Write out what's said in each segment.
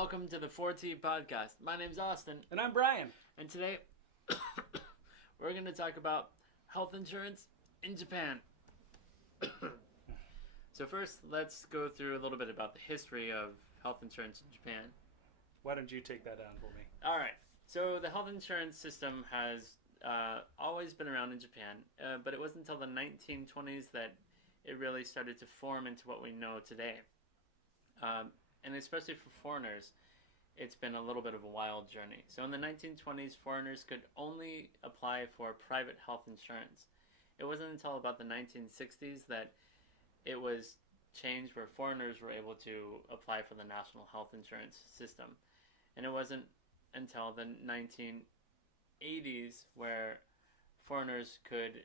welcome to the 4T podcast. My name's Austin. And I'm Brian. And today, we're going to talk about health insurance in Japan. So first, let's go through a little bit about the history of health insurance in Japan. Why don't you take that on for me? All right. So the health insurance system has always been around in Japan, but it wasn't until the 1920s that it really started to form into what we know today. And especially for foreigners, it's been a little bit of a wild journey. So in the 1920s, foreigners could only apply for private health insurance. It wasn't until about the 1960s that it was changed where foreigners were able to apply for the national health insurance system. And it wasn't until the 1980s where foreigners could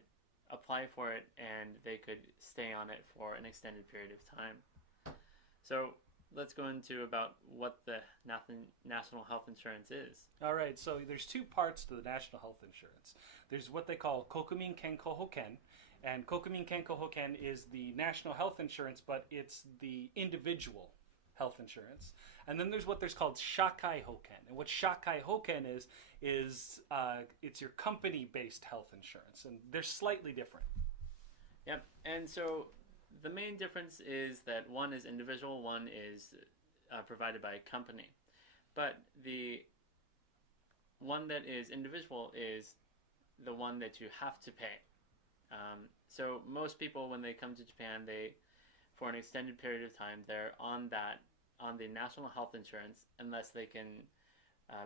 apply for it and they could stay on it for an extended period of time. So let's go into about what the national health insurance is. All right, so there's two parts to the national health insurance. There's what they call Kokumin Kenko Hoken, and Kokumin Kenko Hoken is the national health insurance, but it's the individual health insurance. And then there's what there's called Shakai Hoken. And what Shakai Hoken is it's your company-based health insurance, and they're slightly different. Yep, and so the main difference is that one is individual, one is provided by a company. But the one that is individual is the one that you have to pay. So most people, when they come to Japan, for an extended period of time, they're on the national health insurance unless they can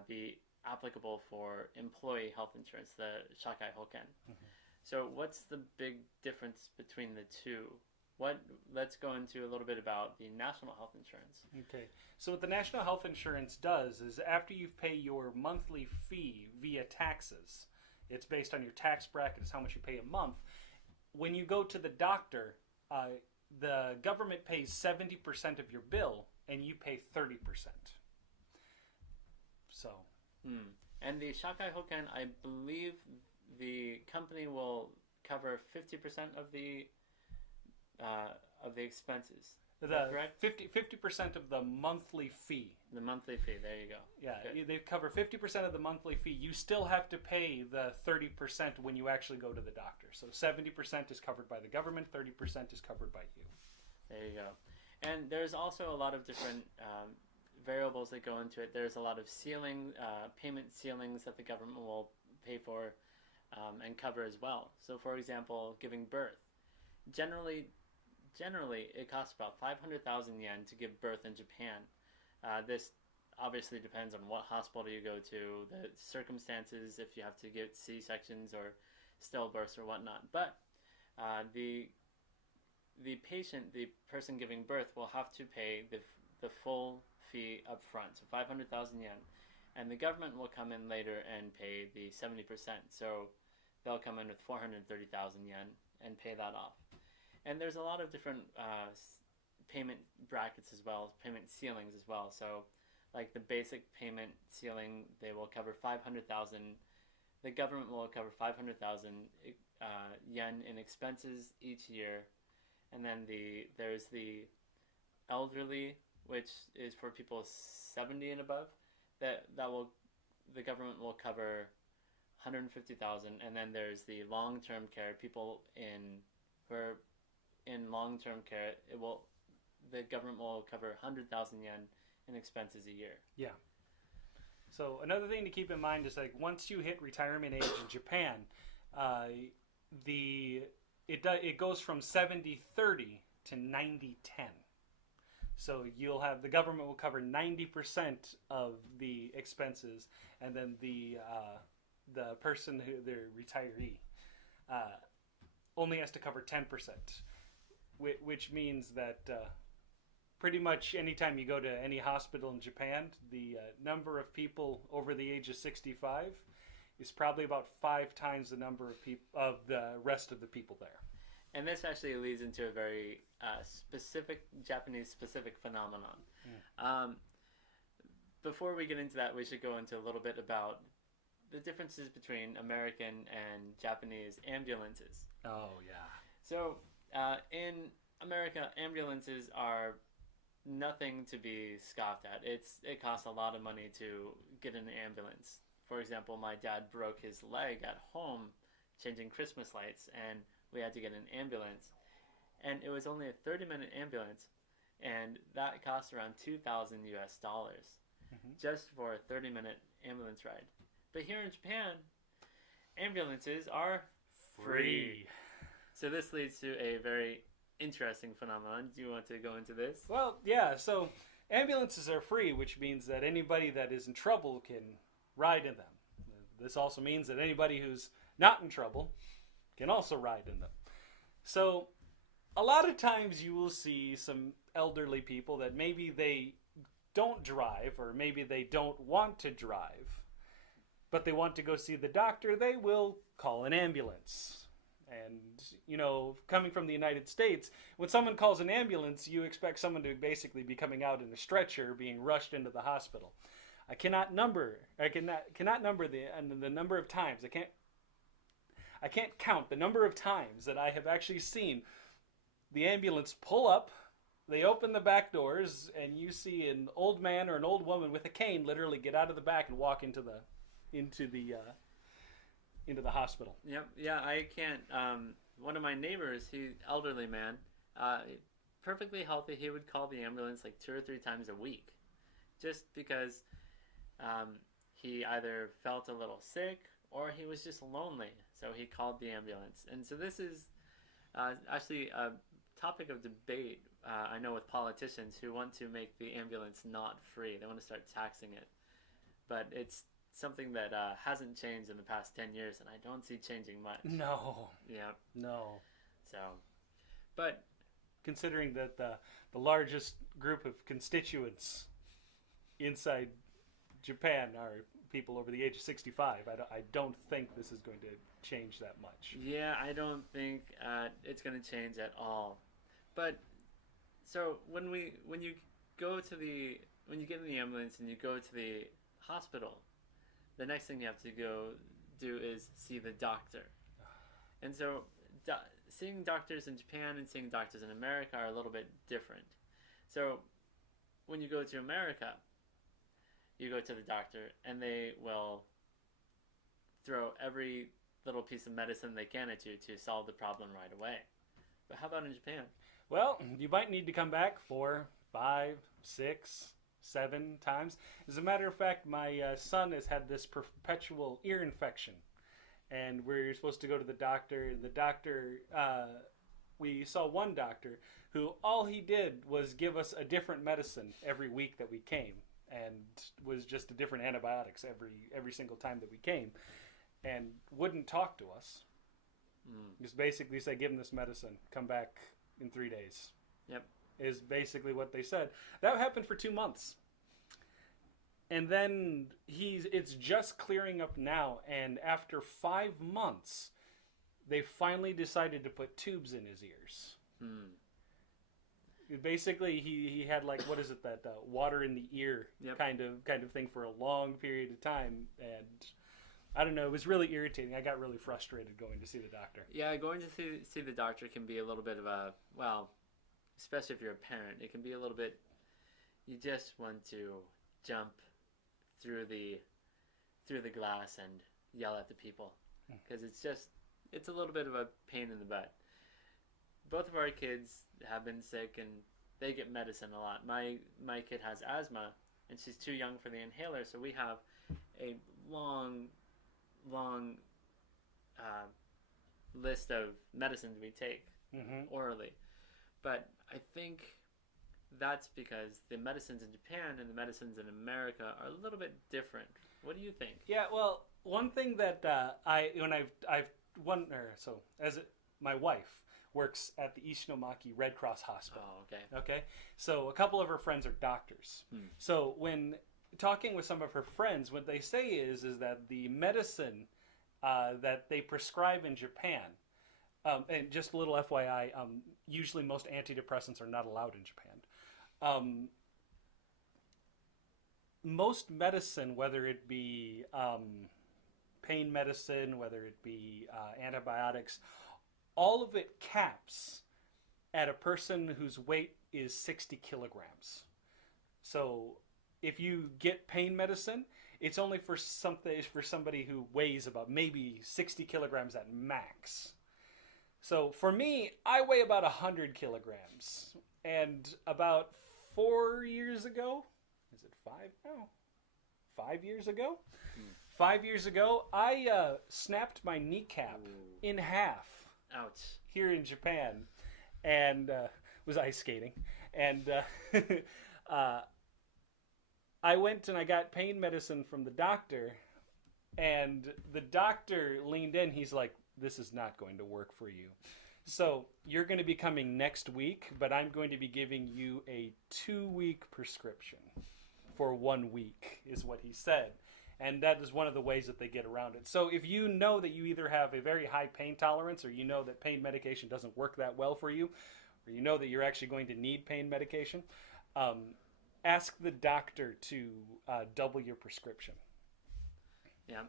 be applicable for employee health insurance, the Shakai Hoken. Mm-hmm. So what's the big difference between the two? Let's go into a little bit about the national health insurance. Okay. So what the national health insurance does is after you've paid your monthly fee via taxes, it's based on your tax bracket, it's how much you pay a month. When you go to the doctor, the government pays 70% of your bill and you pay 30%. So. And the Shakai Hoken, I believe the company will cover 50% of the expenses. Correct? 50% of the monthly fee. The monthly fee, there you go. Yeah, okay. They cover 50% of the monthly fee. You still have to pay the 30% when you actually go to the doctor. So 70% is covered by the government, 30% is covered by you. There you go. And there's also a lot of different variables that go into it. There's a lot of payment ceilings that the government will pay for and cover as well. So for example, giving birth. Generally, it costs about 500,000 yen to give birth in Japan. This obviously depends on what hospital you go to, the circumstances, if you have to get C-sections or stillbirths or whatnot. But the patient, the person giving birth, will have to pay the full fee up front, so 500,000 yen. And the government will come in later and pay the 70%. So they'll come in with 430,000 yen and pay that off. And there's a lot of different payment brackets as well, payment ceilings as well. So like the basic payment ceiling, they will cover 500,000. The government will cover 500,000 yen in expenses each year. And then there's the elderly, which is for people 70 and above. The government will cover 150,000. And then there's the long-term care, people who are in long-term care. The government will cover 100,000 yen in expenses a year. Yeah. So another thing to keep in mind is like once you hit retirement age in Japan, it goes from 70-30 to 90-10. So the government will cover 90% of the expenses, and then the person the retiree only has to cover 10%. Which means that pretty much anytime you go to any hospital in Japan, the number of people over the age of 65 is probably about 5 times the number of the rest of the people there. And this actually leads into a very Japanese-specific phenomenon. Before we get into that, we should go into a little bit about the differences between American and Japanese ambulances. Oh, yeah. So in America, ambulances are nothing to be scoffed at. It costs a lot of money to get an ambulance. For example, my dad broke his leg at home changing Christmas lights, and we had to get an ambulance. And it was only a 30-minute ambulance, and that cost around 2,000 US dollars just for a 30-minute ambulance ride. But here in Japan, ambulances are free. So this leads to a very interesting phenomenon. Do you want to go into this? Well, yeah, so ambulances are free, which means that anybody that is in trouble can ride in them. This also means that anybody who's not in trouble can also ride in them. So a lot of times you will see some elderly people that maybe they don't drive, or maybe they don't want to drive, but they want to go see the doctor. They will call an ambulance. And, you know, coming from the United States, when someone calls an ambulance, you expect someone to basically be coming out in a stretcher, being rushed into the hospital. I cannot number the number of times. I can't count the number of times that I have actually seen the ambulance pull up, they open the back doors, and you see an old man or an old woman with a cane literally get out of the back and walk into the hospital. Yep. Yeah, I can't. One of my neighbors, he's elderly man, perfectly healthy. He would call the ambulance like 2 or 3 times a week, just because he either felt a little sick or he was just lonely. So he called the ambulance. And so this is actually a topic of debate. I know with politicians who want to make the ambulance not free. They want to start taxing it, but it's something that hasn't changed in the past 10 years, and I don't see changing much. No. Yeah. No. So, but considering that the largest group of constituents inside Japan are people over the age of 65, I don't think this is going to change that much. Yeah, I don't think it's going to change at all. But so when you get in the ambulance and you go to the hospital, the next thing you have to go do is see the doctor. And so seeing doctors in Japan and seeing doctors in America are a little bit different. So when you go to America, you go to the doctor and they will throw every little piece of medicine they can at you to solve the problem right away. But how about in Japan? Well, you might need to come back 4, 5, 6, 7 times. As a matter of fact, my son has had this perpetual ear infection, and we're supposed to go to the doctor. The doctor, we saw one doctor who all he did was give us a different medicine every week that we came, and was just a different antibiotics every single time that we came, and wouldn't talk to us. Just basically say, give him this medicine, come back in 3 days. Yep. Is basically what they said. That happened for 2 months. And then it's just clearing up now, and after 5 months, they finally decided to put tubes in his ears. Basically, he had like, what is it, that water in the ear kind of thing for a long period of time, and I don't know, it was really irritating. I got really frustrated going to see the doctor. Yeah, going to see the doctor can be a little bit of a, well, especially if you're a parent, it can be a little bit, you just want to jump through the glass and yell at the people, because it's a little bit of a pain in the butt. Both of our kids have been sick, and they get medicine a lot. My kid has asthma, and she's too young for the inhaler, so we have a long list of medicines we take orally. But I think that's because the medicines in Japan and the medicines in America are a little bit different. What do you think? Yeah, well, one thing that my wife works at the Ishinomaki Red Cross Hospital. Oh, okay. Okay, so a couple of her friends are doctors. So when talking with some of her friends, what they say is that the medicine that they prescribe in Japan, and just a little FYI, usually most antidepressants are not allowed in Japan. Most medicine, whether it be pain medicine, whether it be antibiotics, all of it caps at a person whose weight is 60 kilograms. So if you get pain medicine, it's only for somebody who weighs about maybe 60 kilograms at max. So for me, I weigh about 100 kilograms. And about 4 years ago, is it 5 now? 5 years ago? 5 years ago, I snapped my kneecap in half. Ouch. Here in Japan, and was ice skating. And I went and I got pain medicine from the doctor, and the doctor leaned in. He's like, "This is not going to work for you. So you're going to be coming next week, but I'm going to be giving you a 2-week prescription for 1 week," is what he said. And that is one of the ways that they get around it. So if you know that you either have a very high pain tolerance, or you know that pain medication doesn't work that well for you, or you know that you're actually going to need pain medication, ask the doctor to double your prescription. Yeah.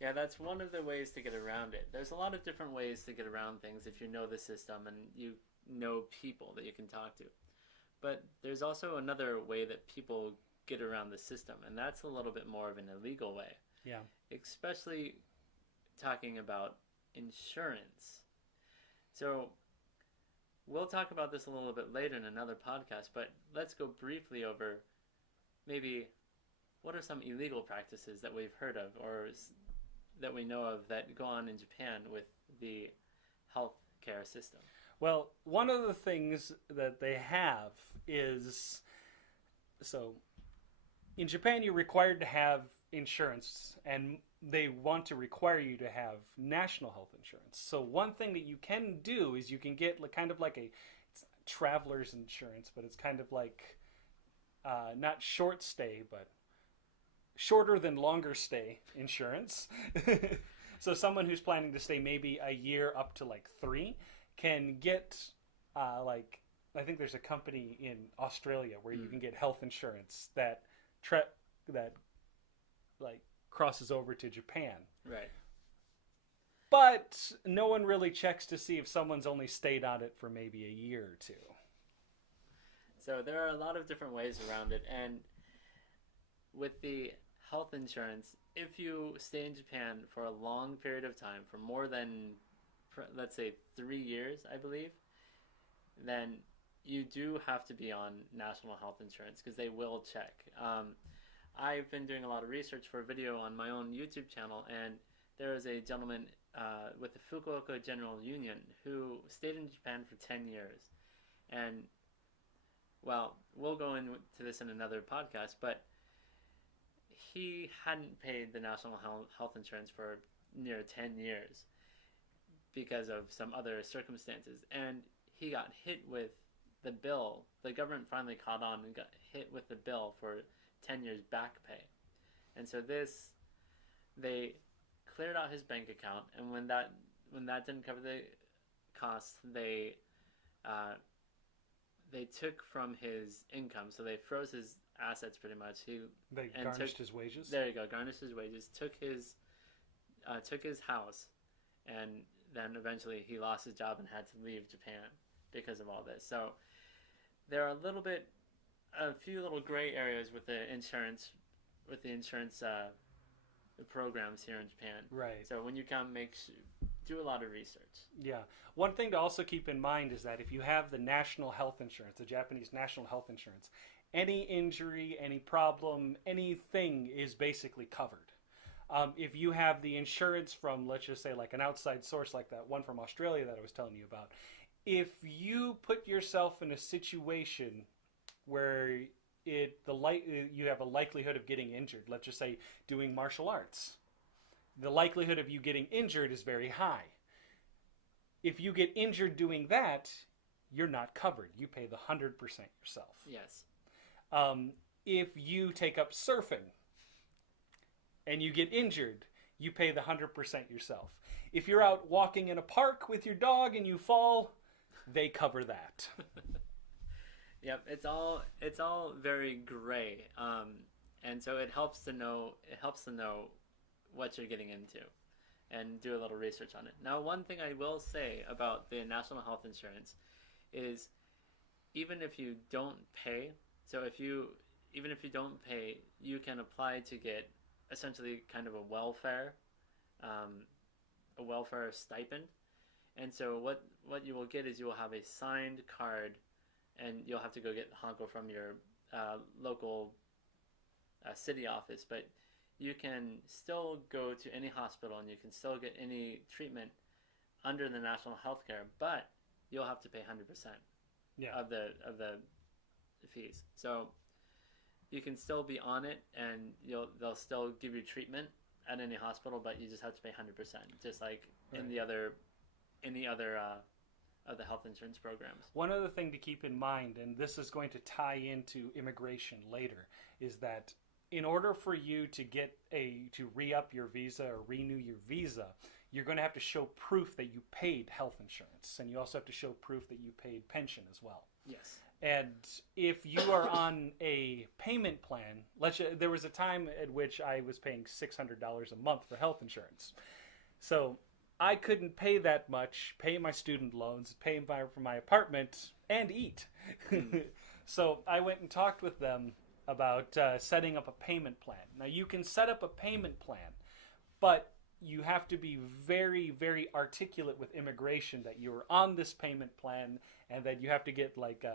Yeah, that's one of the ways to get around it. There's a lot of different ways to get around things if you know the system and you know people that you can talk to. But there's also another way that people get around the system, and that's a little bit more of an illegal way. Yeah. Especially talking about insurance. So we'll talk about this a little bit later in another podcast, but let's go briefly over maybe what are some illegal practices that we've heard of or that we know of that go on in Japan with the healthcare system. Well, one of the things that they have is, so in Japan you're required to have insurance, and they want to require you to have national health insurance. So one thing that you can do is you can get kind of like it's traveler's insurance, but it's kind of like not short stay, but shorter than longer stay insurance. So someone who's planning to stay maybe a year up to like 3 can get like, I think there's a company in Australia where you can get health insurance that like crosses over to Japan. Right. But no one really checks to see if someone's only stayed on it for maybe a year or 2. So there are a lot of different ways around it, and with the health insurance, if you stay in Japan for a long period of time, for more than, let's say, 3 years, I believe, then you do have to be on national health insurance because they will check. I've been doing a lot of research for a video on my own YouTube channel, and there is a gentleman with the Fukuoka General Union who stayed in Japan for 10 years. And, well, we'll go into this in another podcast, but he hadn't paid the national health insurance for near 10 years because of some other circumstances. And he got hit with the bill. The government finally caught on and got hit with the bill for 10 years back pay. And so they cleared out his bank account, and when that didn't cover the costs, they took from his income. So they froze his assets pretty much. They garnished his wages? There you go, garnished his wages, took his house, and then eventually he lost his job and had to leave Japan because of all this. So there are a few little gray areas with the insurance programs here in Japan. Right. So when you come, do a lot of research. Yeah. One thing to also keep in mind is that if you have the national health insurance, the Japanese national health insurance, any injury, any problem, anything is basically covered. If you have the insurance from, let's just say, like an outside source like that one from Australia that I was telling you about, if you put yourself in a situation where you have a likelihood of getting injured, let's just say doing martial arts, the likelihood of you getting injured is very high. If you get injured doing that, you're not covered. You pay the 100% yourself. Yes. If you take up surfing and you get injured, you pay the 100% yourself. If you're out walking in a park with your dog and you fall, they cover that. Yep, it's all very gray, and so it helps to know what you're getting into, and do a little research on it. Now, one thing I will say about the national health insurance is even if you don't pay, even if you don't pay, you can apply to get essentially kind of a welfare stipend. And so what you will get is you will have a signed card, and you'll have to go get Hanko from your local city office, but you can still go to any hospital and you can still get any treatment under the national health care, but you'll have to pay 100% of the fees. So you can still be on it, and they'll still give you treatment at any hospital, but you just have to pay 100%, just like in any other of the health insurance programs. One other thing to keep in mind, and this is going to tie into immigration later, is that in order for you to to re-up your visa or renew your visa, you're going to have to show proof that you paid health insurance, and you also have to show proof that you paid pension as well. Yes. And if you are on a payment plan, there was a time at which I was paying $600 a month for health insurance. So I couldn't pay that much, pay my student loans, pay for my apartment, and eat. So I went and talked with them about setting up a payment plan. Now, you can set up a payment plan, but you have to be very, very articulate with immigration that you're on this payment plan, and that you have to get like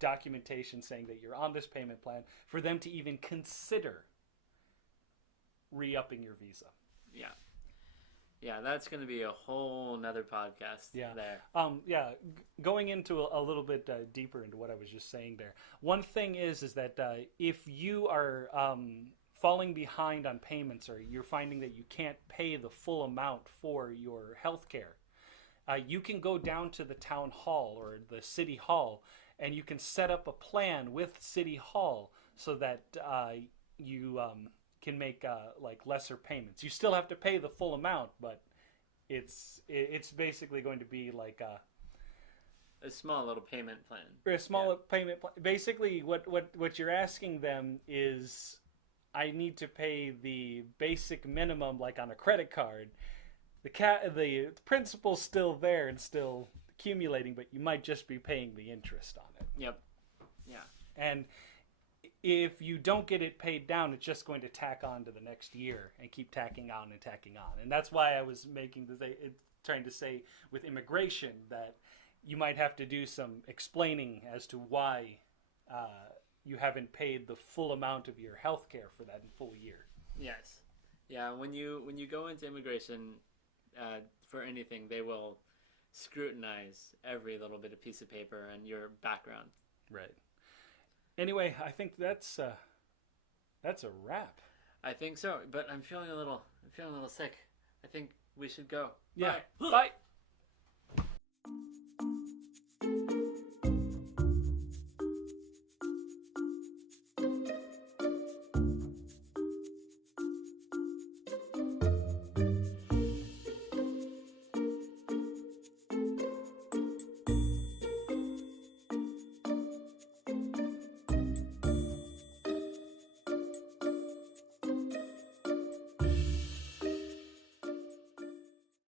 documentation saying that you're on this payment plan for them to even consider re-upping your visa. Yeah. Yeah, that's going to be a whole nother podcast there. Going into a little bit deeper into what I was just saying there. One thing is that if you are falling behind on payments, or you're finding that you can't pay the full amount for your health care, you can go down to the town hall or the city hall, and you can set up a plan with City Hall so that you can make like lesser payments. You still have to pay the full amount, but it's basically going to be like a small little payment plan. A small payment plan. Basically, what you're asking them is, I need to pay the basic minimum, like on a credit card. The principal's still there and still accumulating, but you might just be paying the interest on it. Yep. Yeah. And if you don't get it paid down, it's just going to tack on to the next year and keep tacking on and tacking on. And that's why I was trying to say with immigration that you might have to do some explaining as to why you haven't paid the full amount of your health care for that full year. Yes. Yeah, when you go into immigration for anything, they will scrutinize every little bit of piece of paper and your background. Right. Anyway, I think that's a wrap. I think so, but I'm feeling a little sick. I think we should go. Yeah. Bye. Bye.